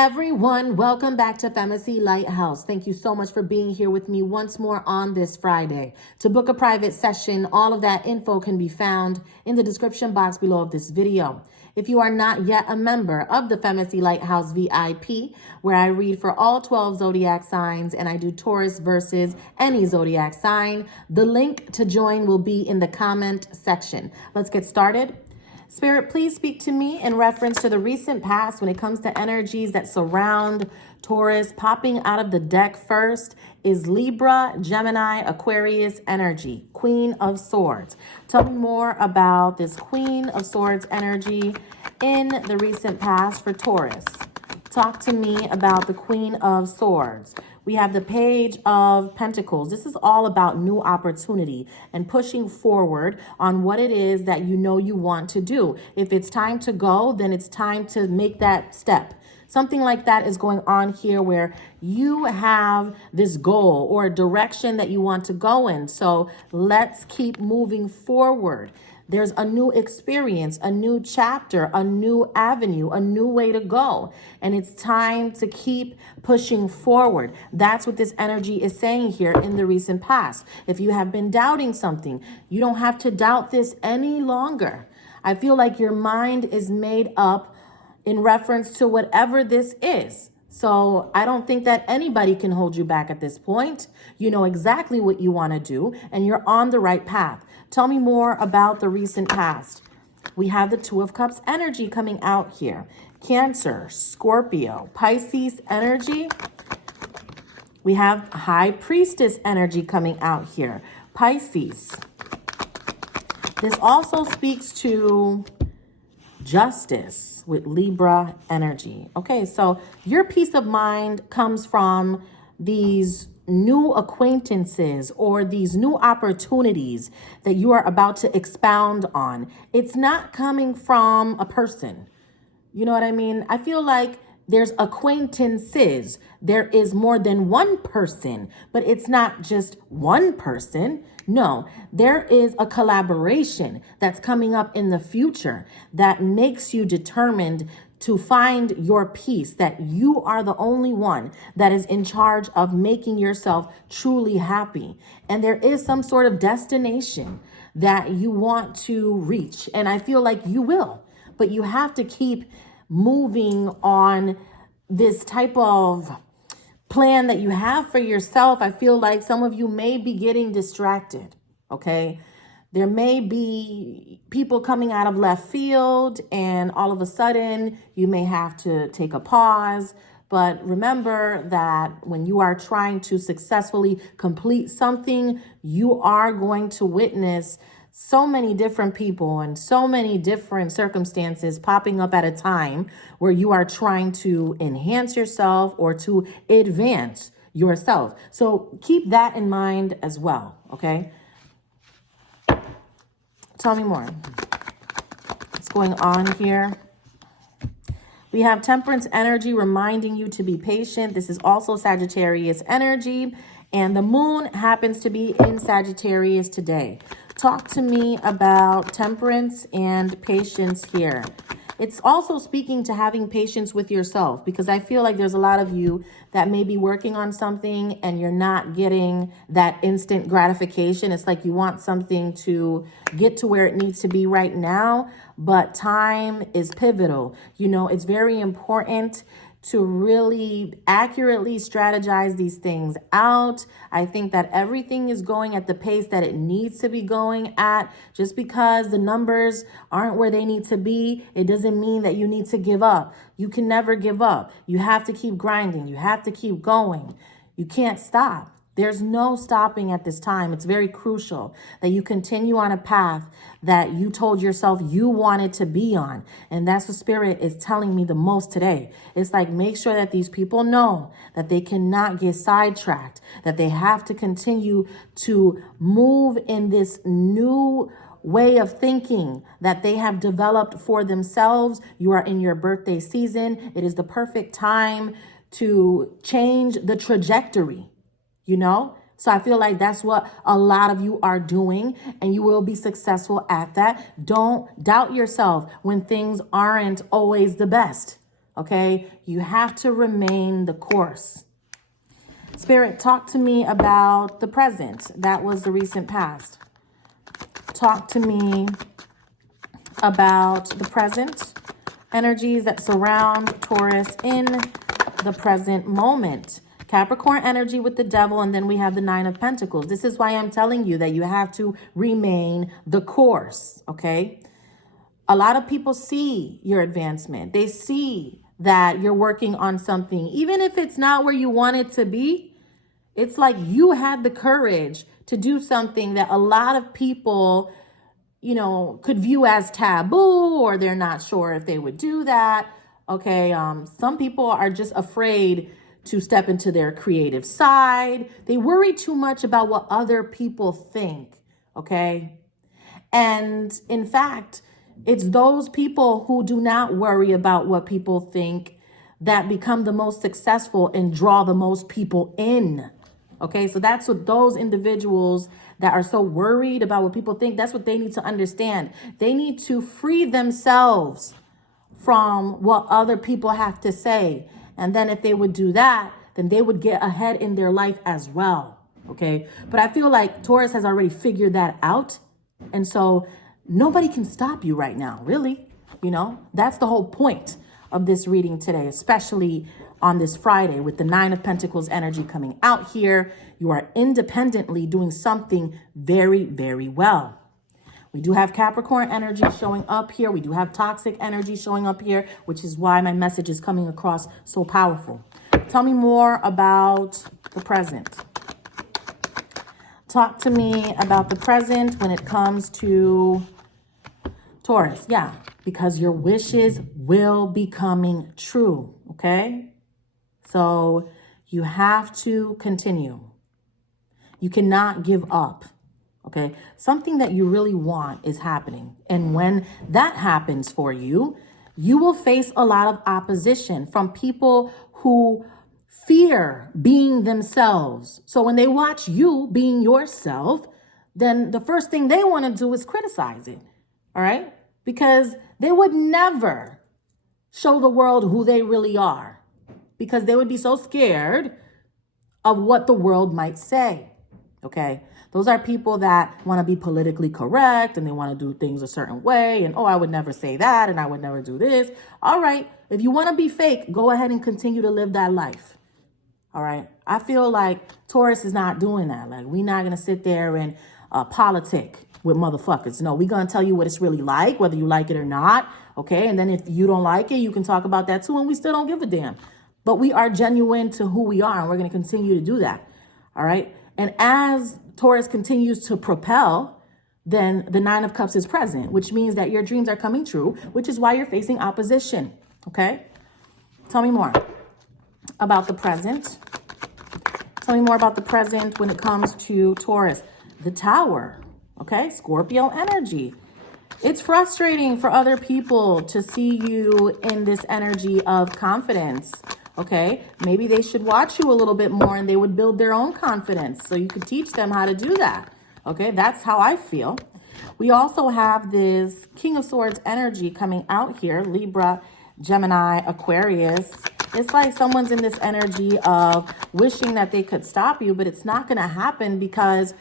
Everyone, welcome back to FEMACY'S LightHouse. Thank you so much for being here with me once more on this Friday. To book a private session, all of that info can be found in the description box below of this video. If you are not yet a member of the FEMACY'S LightHouse VIP, where I read for all 12 zodiac signs and I do Taurus versus any zodiac sign, the link to join will be in the comment section. Let's get started. Spirit, please speak to me in reference to the recent past when it comes to energies that surround Taurus. Popping out of the deck first is Libra, Gemini, Aquarius energy, Queen of Swords. Tell me more about this Queen of Swords energy in the recent past for Taurus. Talk to me about the Queen of Swords. We have the Page of Pentacles. This is all about new opportunity and pushing forward on what it is that you know you want to do. If it's time to go, then it's time to make that step. Something like that is going on here where you have this goal or a direction that you want to go in. So let's keep moving forward. There's a new experience, a new chapter, a new avenue, a new way to go. And it's time to keep pushing forward. That's what this energy is saying here in the recent past. If you have been doubting something, you don't have to doubt this any longer. I feel like your mind is made up in reference to whatever this is. So I don't think that anybody can hold you back at this point. You know exactly what you want to do and you're on the right path. Tell me more about the recent past. We have the Two of Cups energy coming out here. Cancer, Scorpio, Pisces energy. We have High Priestess energy coming out here. Pisces. This also speaks to justice with Libra energy. Okay, so your peace of mind comes from these new acquaintances or these new opportunities that you are about to expound on. It's not coming from a person. You know what I mean? I feel like there's acquaintances. There is more than one person, but it's not just one person. No, there is a collaboration that's coming up in the future that makes you determined to find your peace, that you are the only one that is in charge of making yourself truly happy. And there is some sort of destination that you want to reach. And I feel like you will, but you have to keep moving on this type of plan that you have for yourself. I feel like some of you may be getting distracted, okay? There may be people coming out of left field and all of a sudden you may have to take a pause. But remember that when you are trying to successfully complete something, you are going to witness so many different people and so many different circumstances popping up at a time where you are trying to enhance yourself or to advance yourself. So keep that in mind as well, okay? Tell me more. What's going on here? We have Temperance energy reminding you to be patient. This is also Sagittarius energy, and the moon happens to be in Sagittarius today. Talk to me about temperance and patience here. It's also speaking to having patience with yourself, because I feel like there's a lot of you that may be working on something and you're not getting that instant gratification. It's like you want something to get to where it needs to be right now, but time is pivotal. You know, it's very important to really accurately strategize these things out. I think that everything is going at the pace that it needs to be going at. Just because the numbers aren't where they need to be, it doesn't mean that you need to give up. You can never give up. You have to keep grinding. You have to keep going. You can't stop. There's no stopping at this time. It's very crucial that you continue on a path that you told yourself you wanted to be on. And that's what Spirit is telling me the most today. It's like, make sure that these people know that they cannot get sidetracked, that they have to continue to move in this new way of thinking that they have developed for themselves. You are in your birthday season. It is the perfect time to change the trajectory. You know, so I feel like that's what a lot of you are doing, and you will be successful at that. Don't doubt yourself when things aren't always the best. Okay? You have to remain the course. Spirit, talk to me about the present. That was the recent past. Talk to me about the present. Energies that surround Taurus in the present moment. Capricorn energy with the devil, and then we have the Nine of Pentacles. This is why I'm telling you that you have to remain the course, okay? A lot of people see your advancement. They see that you're working on something. Even if it's not where you want it to be, it's like you had the courage to do something that a lot of people, you know, could view as taboo, or they're not sure if they would do that. Okay, some people are just afraid to step into their creative side. They worry too much about what other people think, okay? And in fact, it's those people who do not worry about what people think that become the most successful and draw the most people in. Okay, so that's what those individuals that are so worried about what people think, that's what they need to understand. They need to free themselves from what other people have to say. And then if they would do that, then they would get ahead in their life as well. Okay, but I feel like Taurus has already figured that out. And so nobody can stop you right now, really. You know, that's the whole point of this reading today, especially on this Friday with the Nine of Pentacles energy coming out here. You are independently doing something very, very well. We do have Capricorn energy showing up here. We do have toxic energy showing up here, which is why my message is coming across so powerful. Tell me more about the present. Talk to me about the present when it comes to Taurus. Yeah, because your wishes will be coming true, okay? So you have to continue. You cannot give up, okay? Something that you really want is happening. And when that happens for you, you will face a lot of opposition from people who fear being themselves. So when they watch you being yourself, then the first thing they want to do is criticize it, all right? Because they would never show the world who they really are, because they would be so scared of what the world might say, okay? Those are people that want to be politically correct and they want to do things a certain way. And, oh, I would never say that and I would never do this. All right, if you want to be fake, go ahead and continue to live that life. All right, I feel like Taurus is not doing that. Like, we're not going to sit there and politic with motherfuckers. No, we're going to tell you what it's really like, whether you like it or not. Okay, and then if you don't like it, you can talk about that too. And we still don't give a damn. But we are genuine to who we are, and we're going to continue to do that. All right. And as Taurus continues to propel, then the Nine of Cups is present, which means that your dreams are coming true, which is why you're facing opposition. Okay. Tell me more about the present. Tell me more about the present when it comes to Taurus. The Tower. Okay. Scorpio energy. It's frustrating for other people to see you in this energy of confidence. Okay, maybe they should watch you a little bit more and they would build their own confidence so you could teach them how to do that. Okay, that's how I feel. We also have this King of Swords energy coming out here, Libra, Gemini, Aquarius. It's like someone's in this energy of wishing that they could stop you, but it's not going to happen because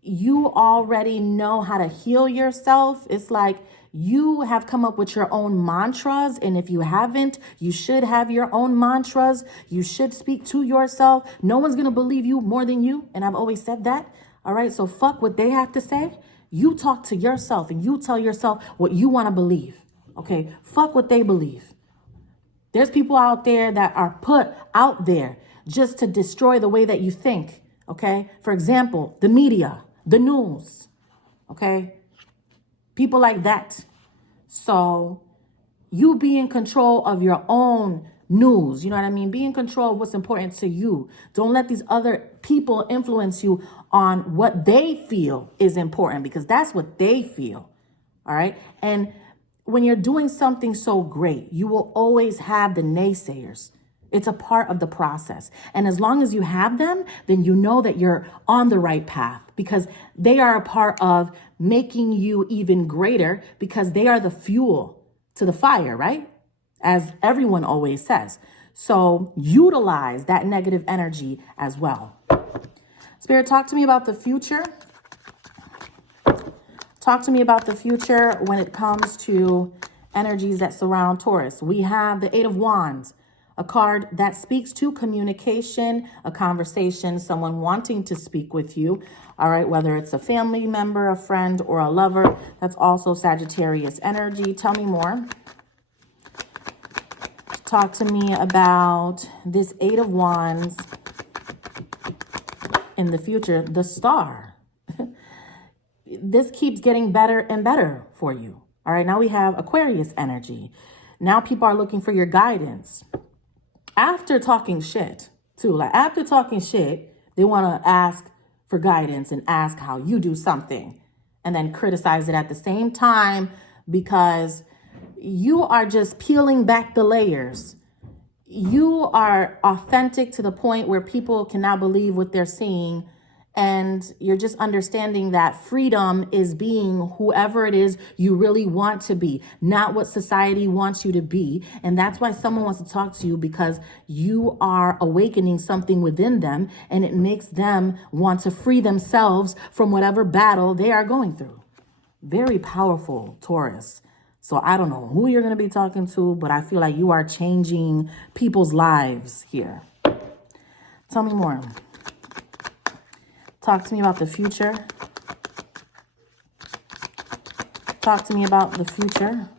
you already know how to heal yourself. It's like you have come up with your own mantras. And if you haven't, you should have your own mantras. You should speak to yourself. No one's going to believe you more than you. And I've always said that. All right. So fuck what they have to say. You talk to yourself and you tell yourself what you want to believe. Okay. Fuck what they believe. There's people out there that are put out there just to destroy the way that you think. Okay. For example, the media, the news. Okay. People like that. So you be in control of your own news. You know what I mean? Be in control of what's important to you. Don't let these other people influence you on what they feel is important, because that's what they feel. All right. And when you're doing something so great, you will always have the naysayers. It's a part of the process. And as long as you have them, then you know that you're on the right path, because they are a part of making you even greater, because they are the fuel to the fire, right? as everyone always says. So utilize that negative energy as well. Spirit, talk to me about the future. Talk to me about the future when it comes to energies that surround Taurus. We have the Eight of Wands, a card that speaks to communication, a conversation, someone wanting to speak with you. All right, whether it's a family member, a friend, or a lover, that's also Sagittarius energy. Tell me more. Talk to me about this Eight of Wands in the future, the Star. This keeps getting better and better for you. All right, now we have Aquarius energy. Now people are looking for your guidance. After talking shit, too, like after talking shit, they want to ask for guidance and ask how you do something and then criticize it at the same time because you are just peeling back the layers. You are authentic to the point where people can now believe what they're seeing. And you're just understanding that freedom is being whoever it is you really want to be, not what society wants you to be. And that's why someone wants to talk to you, because you are awakening something within them and it makes them want to free themselves from whatever battle they are going through. Very powerful, Taurus. So I don't know who you're going to be talking to, but I feel like you are changing people's lives here. Tell me more. Talk to me about the future. Talk to me about the future.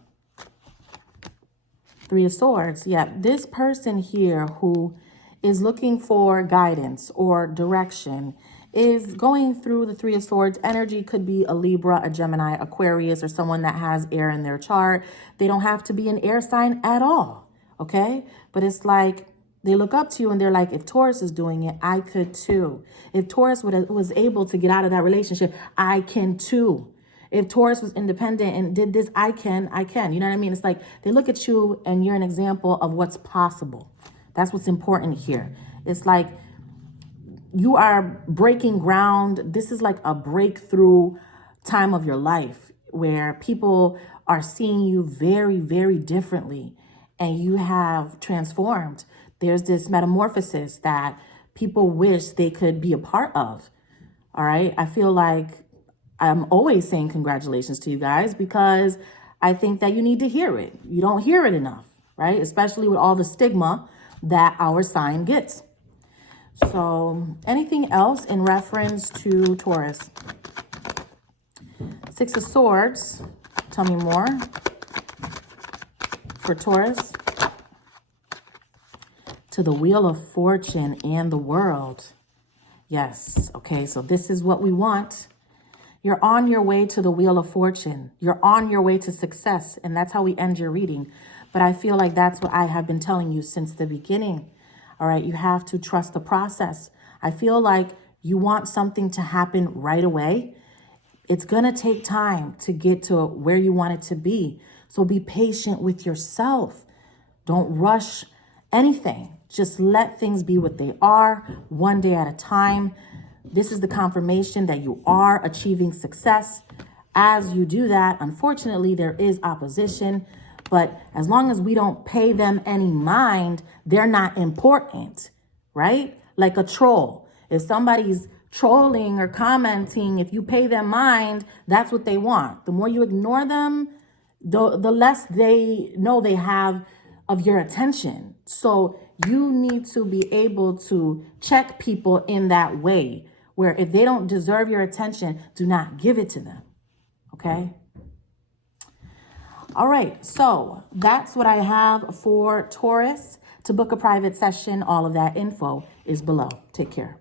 Three of Swords. Yeah, this person here who is looking for guidance or direction is going through the Three of Swords. Energy could be a Libra, a Gemini, Aquarius, or someone that has air in their chart. They don't have to be an air sign at all, okay? But it's like they look up to you and they're like, if Taurus is doing it, I could too. If Taurus was able to get out of that relationship, I can too. If Taurus was independent and did this, I can. You know what I mean? It's like they look at you and you're an example of what's possible. That's what's important here. It's like you are breaking ground. This is like a breakthrough time of your life where people are seeing you very, very differently and you have transformed. There's this metamorphosis that people wish they could be a part of. All right. I feel like I'm always saying congratulations to you guys because I think that you need to hear it. You don't hear it enough, right? Especially with all the stigma that our sign gets. So anything else in reference to Taurus? Six of Swords. Tell me more for Taurus. To the Wheel of Fortune and the World. Yes. Okay. So this is what we want. You're on your way to the Wheel of Fortune. You're on your way to success. And that's how we end your reading. But I feel like that's what I have been telling you since the beginning. All right. You have to trust the process. I feel like you want something to happen right away. It's going to take time to get to where you want it to be. So be patient with yourself. Don't rush anything. Just let things be what they are, one day at a time. This is the confirmation that you are achieving success. As you do that, unfortunately, there is opposition. But as long as we don't pay them any mind, they're not important, right? Like a troll. If somebody's trolling or commenting, if you pay them mind, that's what they want. The more you ignore them, the less they know they have of your attention. So you need to be able to check people in that way, where if they don't deserve your attention, do not give it to them. Okay? All right. So that's what I have for Taurus. To book a private session, all of that info is below. Take care.